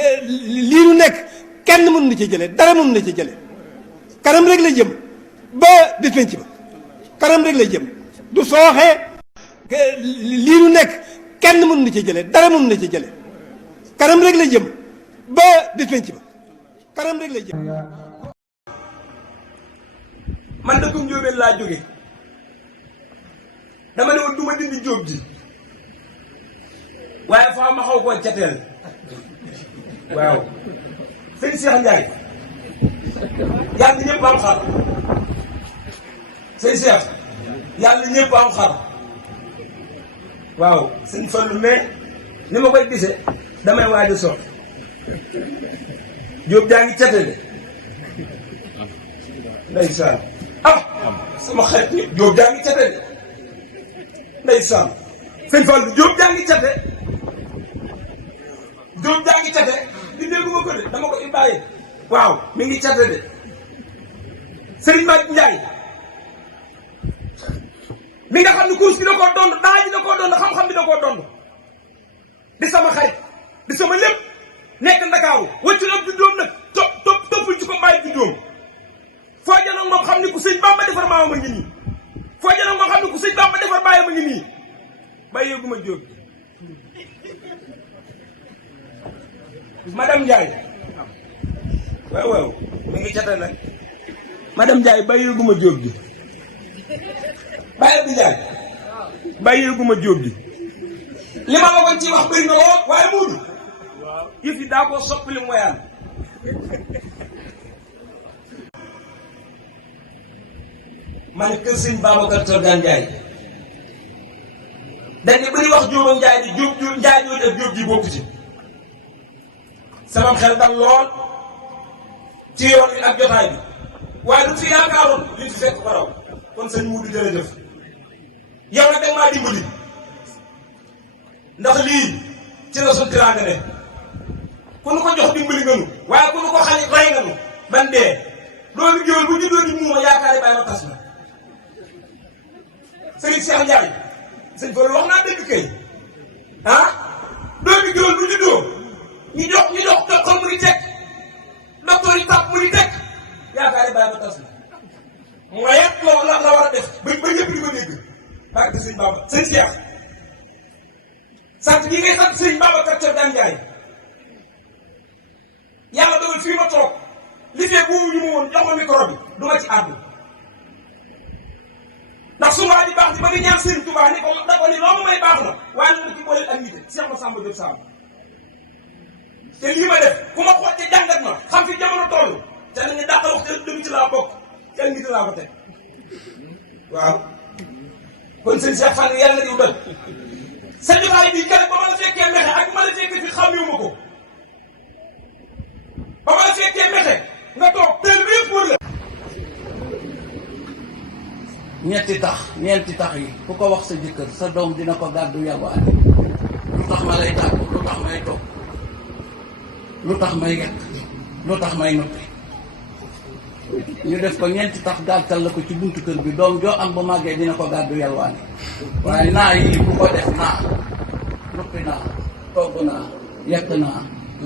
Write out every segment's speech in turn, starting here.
lii nu nekk kenn mënu na ci jële dara mënu na ci jële kanam rek la jëm ba bis penc ba kanam rek la jëm du sooxee lii nu nekk kenn mënu na ci jële dara mënu na ci jële kanam rek la jëm ba bis penc ba kanam rek la jëm. man dëkkum Njóobeen laa jóge dama ne woon du ma dindi jóob ji waaye faa ma xaw koo cateel waaw sëñ Cheikh Ndiaye yàlla ñëpp am xar sëñ Cheikh yàlla ñëpp am xar waaw sëñ Fallu mais ni ma koy gisee damay waaj a sox jóob jaa ngi cate de ndeysaan sama xarit ni jóob jaa ngi cate de ndeysaan sëñ Fallu jóob jaa ngi cate jóob jaa ngi cate di dégguma ko de dama ko ibaaye waaw mi ngi cate de sëriñ Malick Ndiaye mi nga xam ne course bi da koo dond daa ji da koo dond xam-xam bi da koo dond di sama xarit di sama lépp nekk Ndakaaru wëccul ab juddoom nag toppul ci ko bàyyi juddoom foo janoon moom xam ni ku sëñ Bamba defar maama ma ngi nii foo janoon moom xam ni ku sëñ Bamba defar bàyyi ma ngi nii bàyyeeguma jóob madame Ndiaye waaw waaw mi ngi cate nag madame Ndiaye bàyyeeguma jóob gi bàyyi bi Ndiaye bàyyeeguma jóob gi li ma la ko ci wax bëri na lool waaye muudu yëf yi daa koo soppali moyaan ma ne kër sëñ Babacar Thiergane Ndiaye dañ ne bëri wax Jóoba Ndiaye di Jóob Ndiaye ñoo def Jóob ji bokku ci sama xel dal lool ci yoon wi ak jotaay bi waaye lu fi yaakaaroon li fi fekk ko raw kon sëñ Muudu jërëjëf yow nag maa dimbali ndax lii ci la suñ tiraanga ne ku nu ko jox dimbali nga nu waaye ku nu ko xañ rey nga nu ban dee loolu géwél bu juddoo di muuma yaakaari bàyyi ma tas na sëriñ Cheikh Ndiaye sëñ Fallu wax naa dëgg kay doomi géwél bu juddoo ñu jox docteur mu di teg docteur yi tàpp mu di teg yaakaari bàyyi ma tas na mooy yëpp la war a def ba ñëpp di ko dégg barke sëñ Bamba sëñ Cheikh sant ñi ngay sant sëñ Babacar Thiergane Ndiaye yàlla dogal fii ma toog li fee boobu ñu ma woon jox ma micro bi du ma ci àddu ndax su waa di baax di ba di ñaan sëñ Touba ni ko da ko ni loo ma may baax na waaye lu ci booleel ak nit Cheikh Massamba Diop Samb te lii ma def ku ma xool te jàngat ma xam fi jamono toll te nañu dàqal wax te dëgg ci laa bokk te nit laa ko teg waaw kon sëñ Cheikh Fall yàlla na diw dal sa jotaay bii kenn ba ma la fekkee mexe ak ma la fekkee fi xàmmewu ma ko ba ma la fekkee mexe nga toog teel bi yëpp wër la ñeenti tax yi ku ko wax sa jëkkër sa doom dina ko gàddu yalwaane lu tax ma lay tàggu lu tax may toog lu tax may yekk lu tax may noppi ñu def ko ñeenti tax gàttal la ko ci buntu kër bi doom joo am ba màggee dina ko gàddu yalwaane waaye naa yii bu ko def naa noppi naa togg naa yekk naa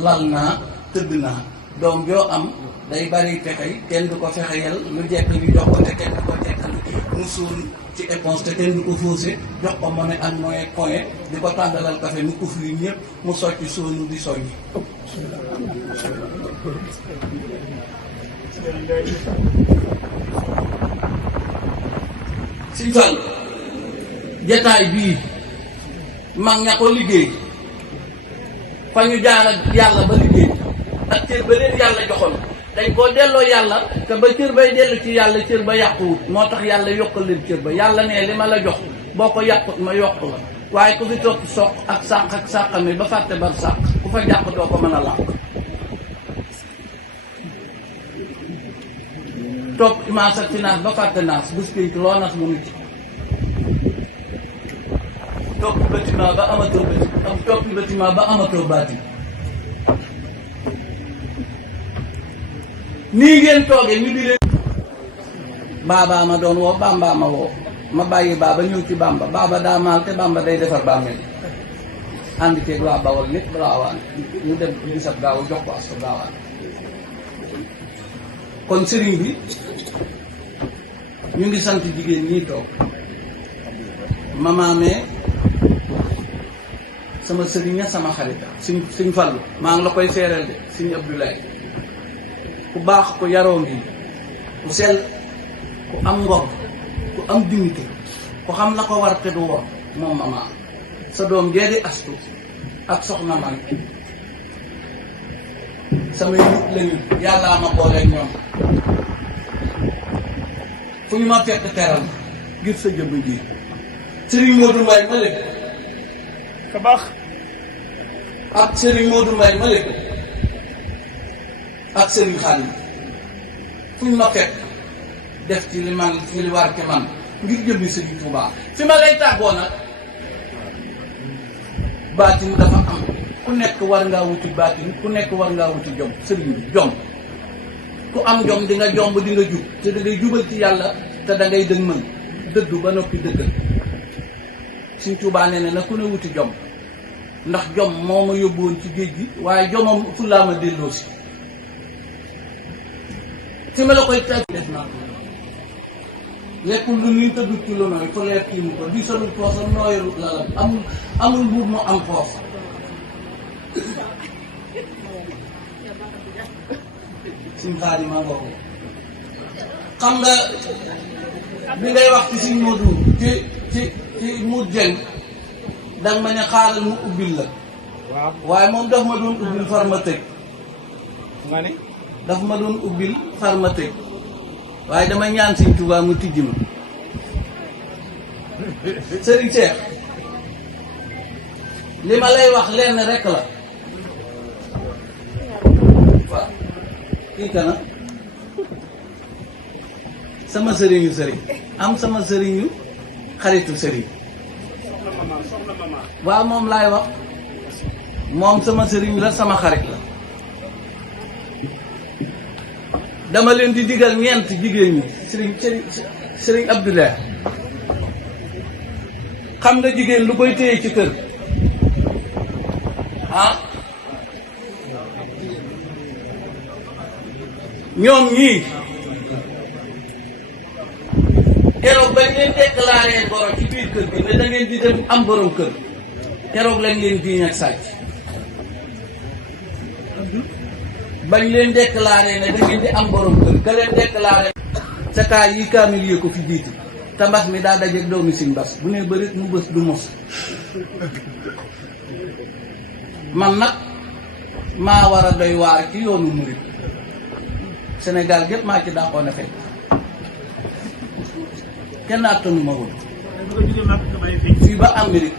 lal naa tëdd naa doom joo am day bari fexey kenn du ko fexeyal lu jekk ñu jox ko te kenn du ko jekkal mu suul ci éponge te kenn du ko faussé jox ko monnaie ak moyen point di ko tàngalal café mu uf yi ñëpp mu socc soonu di soññi Sëñ Fall jataay bii mag ña ko liggéey fa ñu jaar ak yàlla ba liggéey ak cër ba leen yàlla joxoon dañ koo delloo yàlla te ba cër bay dellu ci yàlla cër ba yàquwut moo tax yàlla yokkal leen cër ba yàlla ne li ma la jox boo ko yàqut ma yokk la waaye ku fi toog soq ak sàqami ba fàtte bar sàq ku fa jàpp doo ko mën a làq topp imaas ak finance ba fàtte naas bés pénc loo nas mu nit topp bâtiment ba amatoo topp bâtiment ba amatoo baati nii ngeen toogee ñu di leen baabaa ma doon woo bambaa ma woo ma bàyyi baaba ñëw ci bamba baaba daa maal te bamba day defar bàmmeel ànd ceeg waa Bawol lépp gaawaan ñu dem bisab gaaw jox ko astu gaawaan kon sëriñ bi ñu ngi sant jigéen ñii toog mamaamee sama sëriña sama xarita suñ Fallu maa ngi la koy seereel de suñu Abdoulaye ku baax ku yaroo ngi ku sell ku am ngor ku am dignité ku xam la ko war te du wor moom mama sa doom jee di astu ak soxna man samay nit lañu yàllaa ma booleeg ñoom fu ñu ma fekk teral ngir sa jëmm ji Serigne Modou Mbaye ma léegi ka baax ak Serigne Modou Mbaye ma léegi ak Serigne Khadim fu ñu ma fekk def ci li man ci li war ci man ngir jëmmi Serigne Touba fi ma lay tàggoo nag baatin dafa am ku nekk war ngaa wuti baatin ku nekk war ngaa wuti jom Serigne bi jom ku am jom di nga jomb di nga jub te da ngay jubal ci yàlla te da ngay dëgg mën dëddu ba noppi dëggal Sëriñ Tuubaa nee na ku ne wuti jom ndax jom moo ma yóbbu woon ci géej gi waaye jomam fu laa ma delloo si fi ma la koy teg def naa ko lekkul lu ñuy tëdd ci lu nooy fu leer kii mu ko di solul poosa nooyalut lalam amul mbubb mu am poos Sëriñ Xaadim maa nga ko xam nga bi ngay wax ci Sëriñ Moodu ci mu jeng danga ma ne xaaral mu ubbil la waaye moom daf ma doon ubbil far ma tëj nga ne daf ma doon ubbil far ma tëj waaye dama ñaan Sëriñ Tuubaa mu tijji ma Sëriñ Seex li ma lay wax lenn rekk la waaw kii kana sama sëriñu sëriñ am sama sëriñu xaritu sëriñ waaw moom laay wax moom sama sëriñ la sama xarit la dama leen di digal ñeent jigéen ñi sëriñ Abdoulaye xam nga jigéen lu koy téye ci kër ah ñoom ñii keroog bañ leen déclaré goro ci biir kër gi ne da ngeen di dem am borom kër keroog lañ leen jiiñ ak sàcc bañ leen déclaré ne da ngeen di am borom kër ka leen déclaré sa kaa yi kaamil yee ko fi jiiti te mbas mi daa dajeeg doomi Sëñ Bass bu ne bërit mu bës du mos man nag maa war a doy waar ci yoonu murit Sénégal gépp maa ci dàqoon a fekk kenn attanu ma woon fii ba Amérique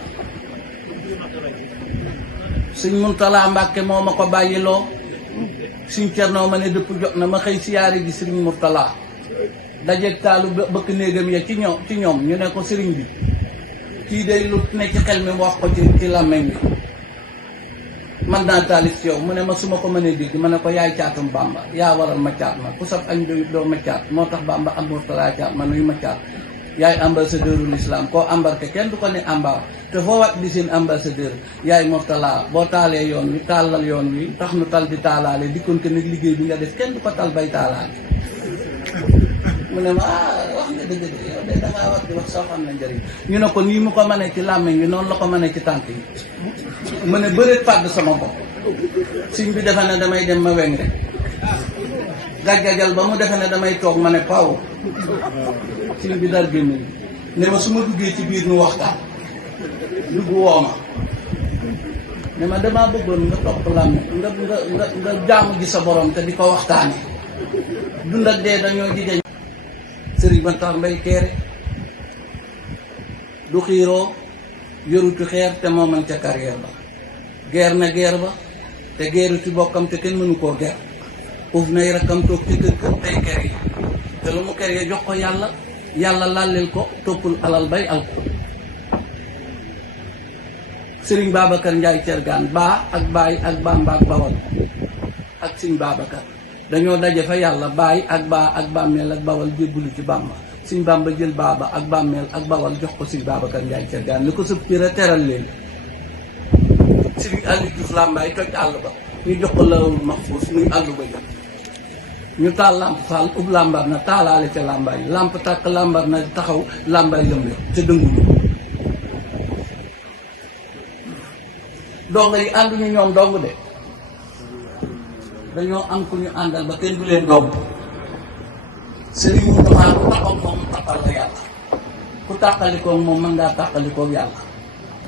Sëñ Muntaxa Mbàkke moo ma ko bàyyiloo Sëñ Cerno ma ne dëpp jot na ma xëy siyaare gi Sëriñ Murtala dajeeg taalu bëkk néegam ya ci ñoom ñu ne ko sëriñ bi kii day lu ne ci xel mi mu wax ko ci làmmeñ bi man naa taalif ci yow mu ne ma su ma ko mënee dégg ma ne ko yaay caatum Bàmba yaa waral ma caat ma ku sab añ doo ma caat moo tax Bàmba am Murtala caat ma nuy ma caat yaay ambassadeurul islam koo embarqué kenn du ko ne ambar te foo wat di seen ambassadeur yaay Murtala boo taalee yoon wi tàllal yoon wi tax nu tal di taalaale dikkoon ko nag liggéey bi nga def kenn du ko tal bay taalaale mu ne ma wax nga dëgg de yow de dangaa war di wax soo xam ne njëriñ ñu ne ko nii mu ko mënee ci làmmiñ wi noonu la ko mënee ci tànk yi mu ne bëreet fàdd sama bopp Sëñ bi defe ne damay dem ma weng rek gàjjajal ba mu defe ne damay toog ma ne paw Sëñ bi daal génn ne ma su ma duggee ci biir nu waxtaan dugg woo ma ne ma damaa bëggoon nga topp làmmiñ nga jaamu ji sa borom te di ko waxtaane dund ak dee dañoo jigéen Sëriñ Bantax Mbay Kéré du xiiroo yorutu xeer te moo man ca carrière ba geer na geer ba te geeru ci bokkam te kenn mënu koo geer uuf nay rakkam toog ci kër kër tey ker yi te lu mu ker yi jox ko yàlla làllil ko toppul alal bay al ko Sëriñ Babacar Njaay Cergaan baa ak baay ak Bamba ak Bawal ak Sëriñ Babacar dañoo daje fa yàlla baay ak baa ak bàmmeel ak Bawal jébbalu ci Bàmba Sëriñ Bàmba jël baaba ak bàmmeel ak Bawal jox ko Sëriñ Babacar Njaay Cergaan ni ko sëb pira teral leen Serigne Aliou Diouf Lambaye toj àll ba ñu jox ko Lawul Mahfous muy àllu ba jëm ñu taal lamp faal ub lambaat na taalaale ca lambaay lamp tàkk lambaat na taxaw lambaay lëmbe te dënguñu dong yi ànduñu ñoom dong de dañoo am ku ñu àndal ba kenn du leen dong Serigne Moustapha ku taxaw moom taxal la yàlla ku tàqalikoog moom mën ngaa tàqalikoog yàlla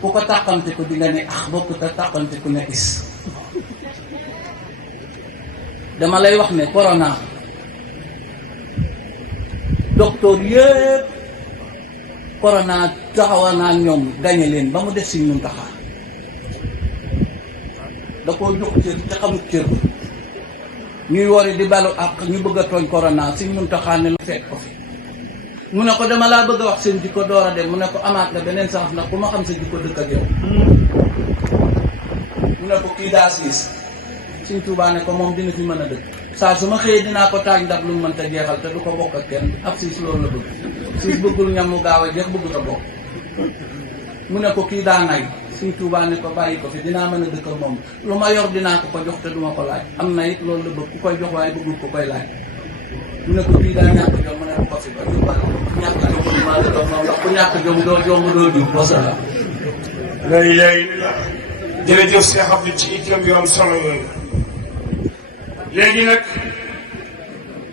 ku ko tàqante ko di nga ne bokk te tàqante ku ne is dama lay wax ne corona docteur yëpp corona taxawa naa ñoom gañe leen ba mu def si ñun taxaa da koo jox cër te xamut cër ñuy wari di balu ak ñu bëgg a tooñ corona si ñun taxaa ne lu fekk ko fi mu ne ko dama laa bëgg a wax seen jikko door a dem mu ne ko amaat nga beneen sax nag ku ma xam sa jikko dëkk ak yow mu ne ko kii daa siis Sëñ Tuubaa ne ko moom dina fi mën a dëkk saa su ma xëyee dinaa ko taaj ndab lu mu mënta jeexal te du ko bokk ak kenn ab siis loolu la bëgg siis bëggul ñam mu gaaw a jeex bëggut a bokk mu ne ko kii daa nay Sëñ Tuubaa ne ko bàyyi ko fi dinaa mën a dëkk ak moom lu ma yor dinaa ko jox te duma ko laaj am na it loolu la bëgg ku koy jox waaye bëggul ko koy laaj mu ne ko kii daa ñàkk jom mu ne ko fi ba jubal ñàkk jom maa la doon ndax ku ñàkk jom doo jom doo jub wasalaam lay lay la jërëjëf Cheikh Abdou ci itam yu am solo yooyu léegi nag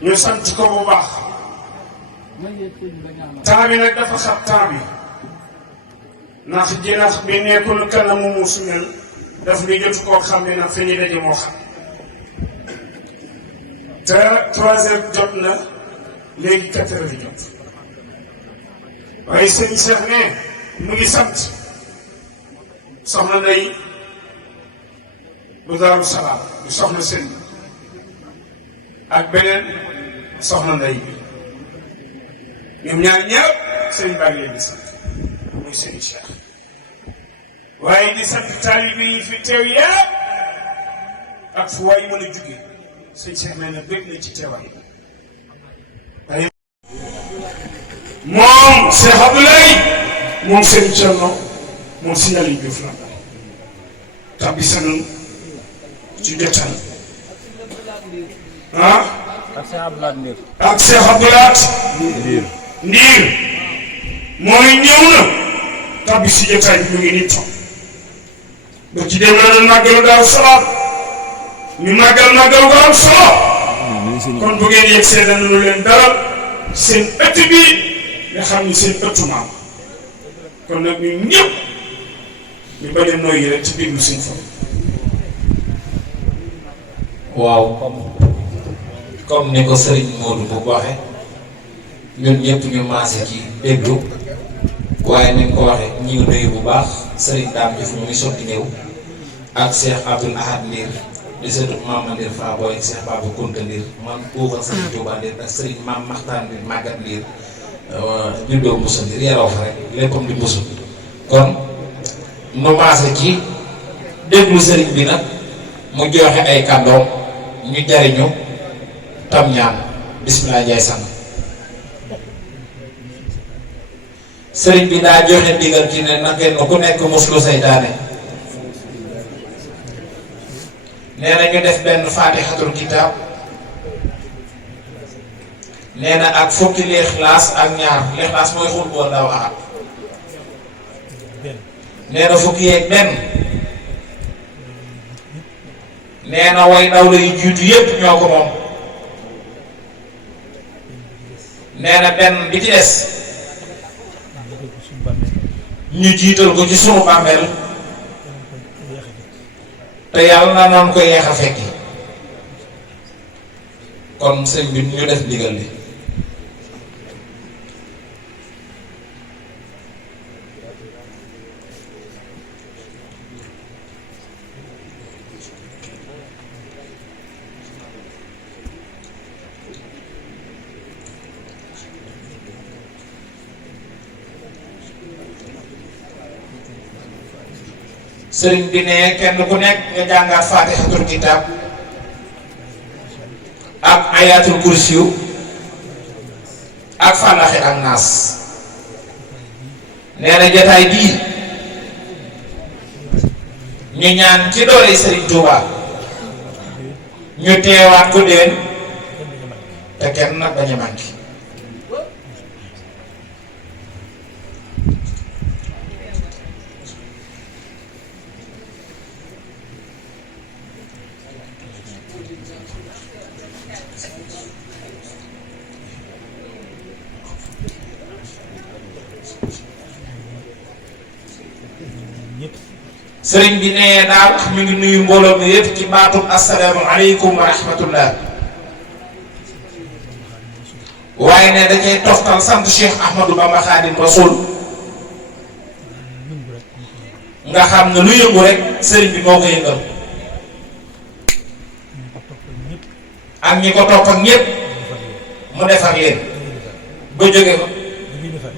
ñu sant ko bu baax temps bi nag dafa xat temps bi ndax jinax bi nekkul kanamu muusu mel daf ni jotu koo xam ne nag fi ñu daje moo xam te 3 heures jot na léegi 4 heures jot waaye sëñ Cheikh ne mu ngi sant soxna Ndey bu Daaru Salaam bu soxna sëñ ak beneen soxna Ndey bi ñoom ñaar ñëpp sëñ baa ngi leen di sant muy sëñ Cheikh waaye di sant taalibe yi fi teew yëpp ak fu waay mën a jóge sëñ Cheikh nee na bëgg na ci teewaay waaye moom Cheikh Abdoulaye moom sëñ Thierno moom sëñ Aliou Diouf la tàbbi sanal ci jotaay ak Cheikh Abdoulaye Ndiir. ak Cheikh Abdoulaye Ndiir mooy ñëw na tàbbi si jotaay bi ñu ngi nii toog ba ci dem na doon màggalu Daaru Salaam ñu màggal gu am solo kon bu ngeen yegg see danañu leen dalal seen ëtt bi nga xam ni seen ëttu maam kon nag ñun ñëpp ñu bañ a noyyi rek ci déglu seen fan. waaw comme ni ko Serigne Modou bu waxee ñun ñëpp ñu maase ci déglu waaye ni nga ko waxee ñi ngi nuyu bu baax Serigne Dame Diouf mu ngi sotti ñëw ak Cheikh Abdoul Ahad Ndir di seetu Mame Ndir Fa Boy ak Cheikh Babou Kounta Ndir man Pouba Serigne Touba Ndir ak Serigne Mame Makhtar Ndir Maguette Ndir juddoo Moussa Ndir yaroo fa rek léppam di Moussa kon nu maase ci déglu Serigne bi nag mu joxe ay kàddoom ñu jariñu tam ñaan bismillah jaay sang sëriñ bi daa joxe ndigal ci ne na kenn ku nekk muslu seytaane nee na ñu def benn faatixatul kitaab nee na ak fukki lixlaas ak ñaar lixlaas mooy xul boo ndaw ahad nee na fukki yeeg benn nee na way ndaw la yu jiitu yépp ñoo ko moom nee na benn bi ci des ñu jiital ko ci sunu bàmmeel te yàlla na noonu ko yeex a fekki kon sëñ bi ñu def ndigal li sëriñ bi ne kenn ku nekk nga jàngaat faatixatul kitaab ak ayatul kursiyu ak fàllaxi ak naas nee na jataay bii ñu ñaan ci doole Serigne Touba ñu teewaat ko déwén te kenn nag bañ a manqué. sëriñ bi nee daal ñu ngi nuyu mbooloo mi yëpp ci baatum assalaamu aleykum wa rahmatullah waaye ne dacay toftal sant Cheikh Ahmadou Bamba Khadim Rasoul nga xam ne lu yëngu rek sëriñ bi moo ko yëngal ak ñi ko topp ak ñëpp mu defar leen ba jóge ko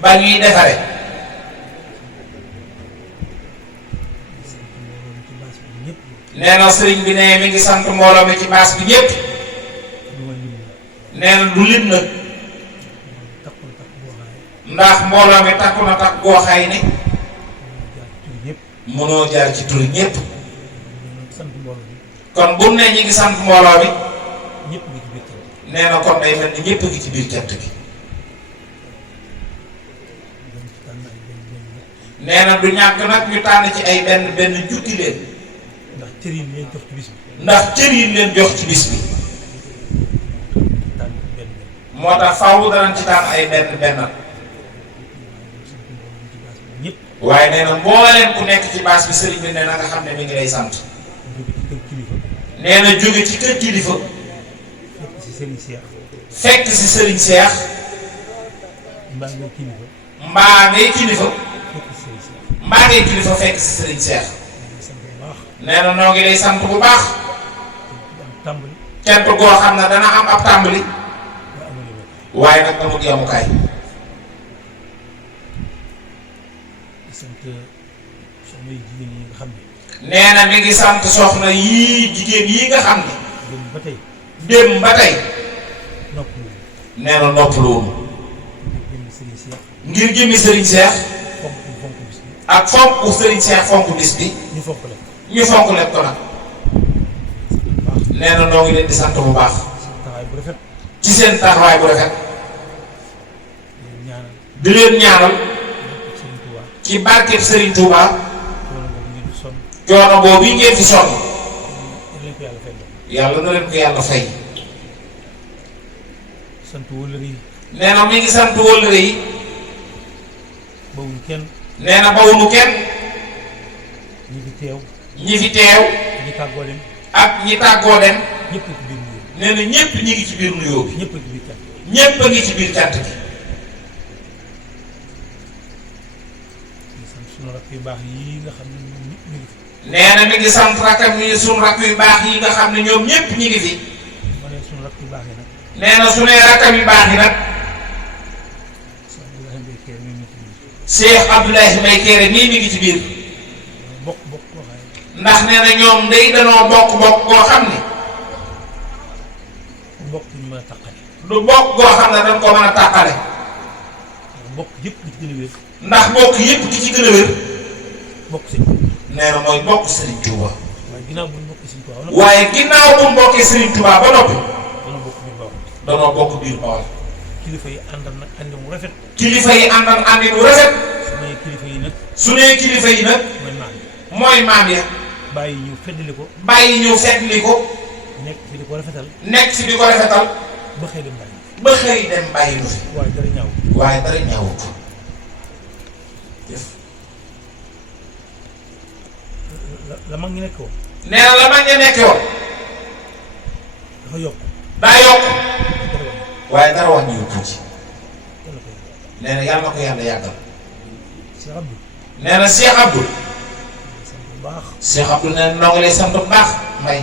ba ñuy defare nee na sëriñ bi ne mi ngi sant mbooloo mi ci baas bi ñëpp nee na du lim nag ndax mbooloo mi takku na takk goo xay ne mënoo jaar ci turi ñëpp kon bu ne ñi ngi sant mbooloo mi nee na kon day mel ni ñëpp ngi ci biir cant gi nee na du ñàkk nag ñu tànn ci ay benn jukki leen ndax cër yi leen jox ci bis bi moo tax faaw danañ ci tànn ay benn waaye nee na mbooleem ku nekk ci baas bi sëriñ bi nee na nga xam ne mi ngi lay sant nee na jóge ci kër kilifa fekk si sëriñ Seex mbaa ngay kilifa fekk si sëriñ Seex nee na noo ngi lay sant bu baax cant goo xam ne dana am ab tàmbali waaye nag amul yamukaay nee na mi ngi sant soxna yii jigéen yi nga xam ne dem ba tey nee na noppaluwul ngir jëmmi sëriñ Seex ak fonk sëriñ Seex fonk bis bi ñu fonk leen ko nag nee na noo ngi leen di sant bu baax ci seen taxawaay bu rafet di leen ñaanal ci barkeb Serigne Touba coono boobu yi ngeen fi sonn yàlla na leen ko yàlla fay nee na mi ngi sant wëllëre yi nee na bawunu kenn ñi fi teew ak ñi tàggoo dem nee na ñépp ñi ngi ci biir nuyoo bi ñépp a ngi ci biir cant gi nee na mi ngi sant rakkam yi suñu rakk yu baax yi nga xam ne ñoom ñépp ñi ngi fi nee na su nee rakkam yu baax yi nag Cheikh Abdoulaye Mbaye Kéré nii mi ngi ci biir ndax nee na ñoom day danoo bokk goo xam ne du bokk goo xam ne dañ ko mën a tàqale ndax bokk yépp ki ci gën a wér nee na mooy bokk Serigne Touba waaye ginnaaw bu mbokkee Serigne Touba ba noppi danoo bokk biir Bawol kilifa yi àndal nag àndi mu rafet su nee kilifa yi nag mooy maam ya bàyyi ñu feddli ko nekk fi di ko rafetal ba xëy dem bàyyi nu fi waaye dara ñaawut la mag ñi nekk woon nee na la mag ñi nekk woon daa yokk waaye dara wàññi yu tuuti nee na yàlla na ko yàlla yàggal nee na Cheikh Abdou nee na noo ngi lay sant bu baax Mbay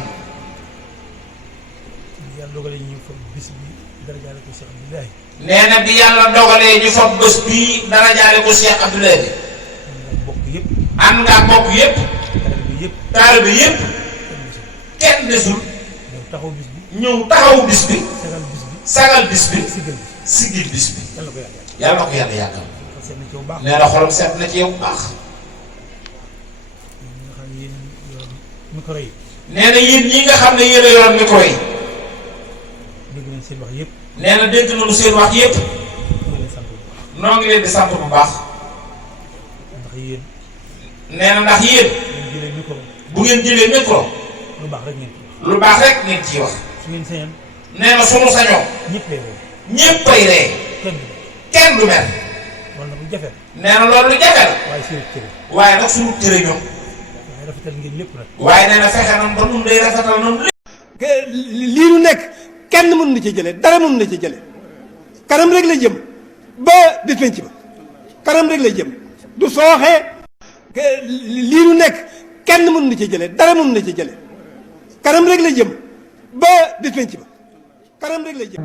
nee na bi yàlla dogalee ñu fab bés bii dara jaale ko Cheikh Abdoulaye ànd nga bokk yépp taalibe yépp kenn desul ñëw taxawu bis bi sagal bis bi sigil bis bi yàlla na ko yàlla yàggal nee na xolam seet na ci yow bu baax micro yi. nee na yéen ñi nga xam ne yéen a yoroon micro yi. dégg nañ seen wax yëpp. nee na dégg nañu seen wax yëpp. noo ngi leen di sant bu baax. ndax yéen. nee na ndax yéen. bu ngeen jëlee micro. lu baax rek ngeen. lu baax rek ngeen ciy wax. su ngeen sañoon. nee na sunu sañoo. ñëppay ree. kenn du mer. loolu nag lu jafe. nee na loolu lu jafe la. waaye seen cëre. waaye nag sunu cëre ñoom. waaye rafetal ngeen lépp nag. waaye nee na fexe nañ ba nun day rafetal noonu lépp. lii nu nekk kenn mënu na ci jële dara mënu na ci jële kanam rek la jëm ba bis penc ba kanam rek la jëm du sooxee lii nu nekk kenn mënu na ci jële dara mënu na ci jële kanam rek la jëm ba bis penc ba kanam rek la jëm